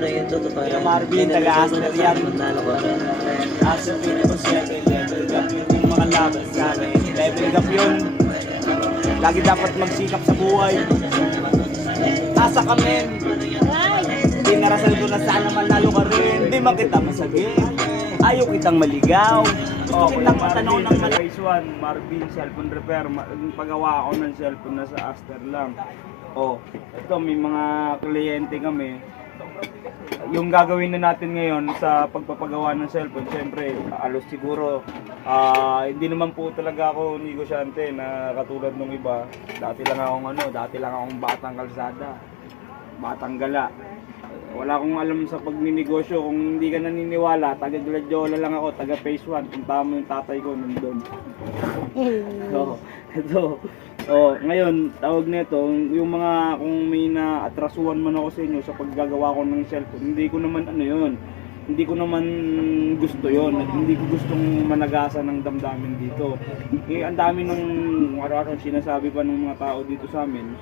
Marvin, taga-Aster yan. Aster 24/7, level up yun yung mga laban sa akin. Level up yun. Lagi dapat magsikap sa buhay. Nasa kami. Dinarasal ko na sana manalo ka rin. Di man kita masagin. Ayaw kitang maligaw. Gusto kitang matanaw ng Phase 1, Marvin, cellphone repair. Pagawa ako ng cellphone na sa Aster lang. Ito may mga kliyente kami. Yung gagawin na natin ngayon sa pagpapagawa ng cellphone, siyempre, alos siguro, hindi naman po talaga ako negosyante na katulad ng iba. Dati lang akong batang kalsada, batang gala. Wala akong alam sa pagninegosyo. Kung hindi ka naniniwala, taga Gladiola lang ako, taga Phase 1. Punta mo yung tatay ko nandun. Ngayon, tawag nito, yung mga kung may na-atrasuhan man ako sa inyo sa paggagawa ko ng cellphone, hindi ko naman gusto yon. Hindi ko gustong managasan ng damdamin dito. Ang dami ng araw-araw sinasabi pa ng mga tao dito sa amin.